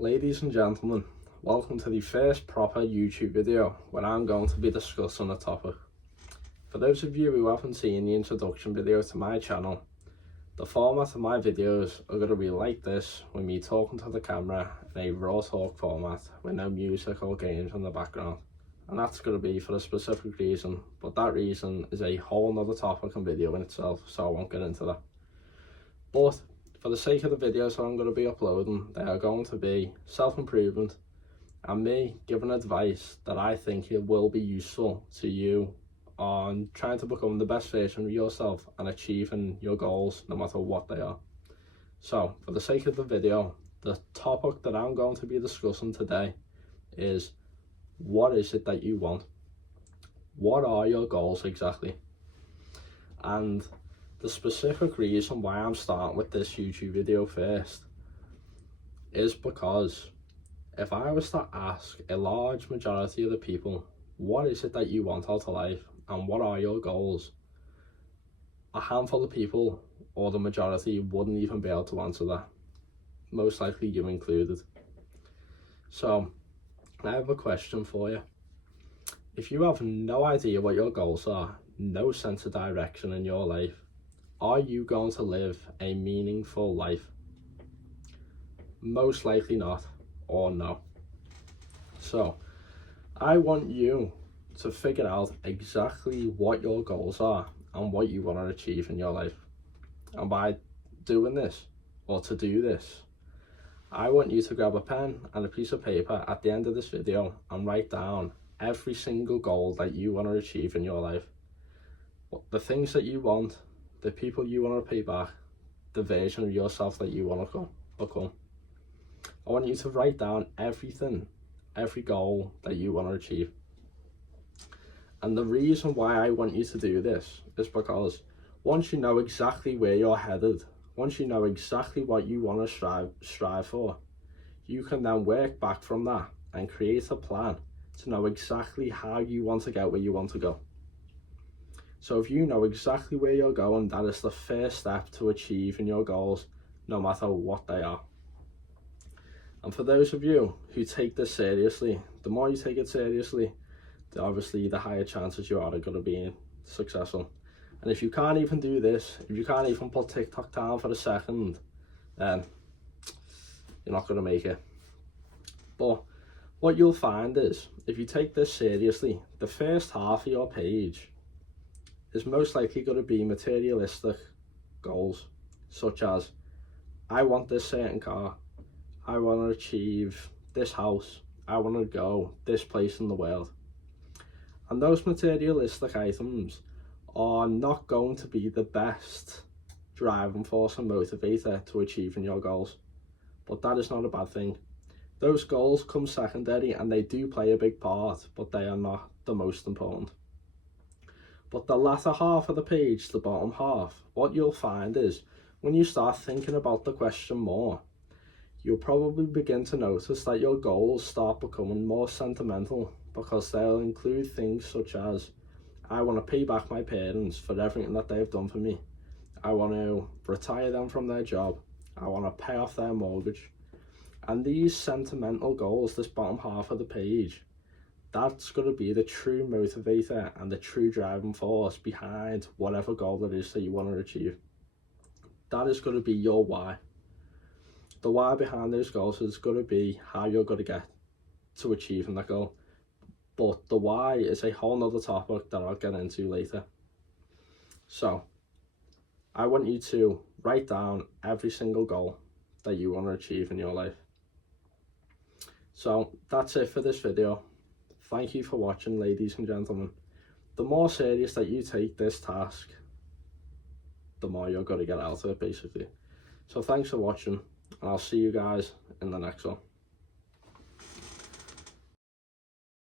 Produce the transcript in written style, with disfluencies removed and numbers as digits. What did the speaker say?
Ladies and gentlemen, welcome to the first proper YouTube video where I'm going to be discussing a topic. For those of you who haven't seen the introduction video to my channel, the format of my videos are going to be like this, with me talking to the camera in a raw talk format with no music or games in the background. And that's going to be for a specific reason, but that reason is a whole nother topic and video in itself, so I won't get into that. But for the sake of the videos that I'm going to be uploading, they are going to be self-improvement and me giving advice that I think it will be useful to you on trying to become the best version of yourself and achieving your goals no matter what they are. So for the sake of the video, the topic that I'm going to be discussing today is, what is it that you want? What are your goals exactly? And the specific reason why I'm starting with this YouTube video first is because if I was to ask a large majority of the people, what is it that you want out of life and what are your goals? A handful of people, or the majority, wouldn't even be able to answer that. Most likely you included. So I have a question for you. If you have no idea what your goals are, no sense of direction in your life, are you going to live a meaningful life? Most likely not, or no. So I want you to figure out exactly what your goals are and what you want to achieve in your life. And by doing this, or to do this, I want you to grab a pen and a piece of paper at the end of this video and write down every single goal that you want to achieve in your life. The things that you want, the people you want to pay back, the version of yourself that you want to become. I want you to write down everything, every goal that you want to achieve. And the reason why I want you to do this is because once you know exactly where you're headed, once you know exactly what you want to strive for, you can then work back from that and create a plan to know exactly how you want to get where you want to go. So if you know exactly where you're going, that is the first step to achieving your goals, no matter what they are. And for those of you who take this seriously, the more you take it seriously, obviously the higher chances you are going to be successful. And if you can't even do this, if you can't even put TikTok down for a second, then you're not going to make it. But what you'll find is, if you take this seriously, the first half of your page is most likely going to be materialistic goals, such as, I want this certain car, I want to achieve this house, I want to go this place in the world. And those materialistic items are not going to be the best driving force and motivator to achieving your goals. But that is not a bad thing. Those goals come secondary and they do play a big part, but they are not the most important. But the latter half of the page, the bottom half, what you'll find is, when you start thinking about the question more, you'll probably begin to notice that your goals start becoming more sentimental, because they'll include things such as, I want to pay back my parents for everything that they've done for me. I want to retire them from their job. I want to pay off their mortgage. And these sentimental goals, this bottom half of the page, that's going to be the true motivator and the true driving force behind whatever goal it is that you want to achieve. That is going to be your why. The why behind those goals is going to be how you're going to get to achieving that goal. But the why is a whole nother topic that I'll get into later. So I want you to write down every single goal that you want to achieve in your life. So that's it for this video. Thank you for watching, ladies and gentlemen. The more serious that you take this task, the more you're going to get out of it, basically. So thanks for watching, and I'll see you guys in the next one.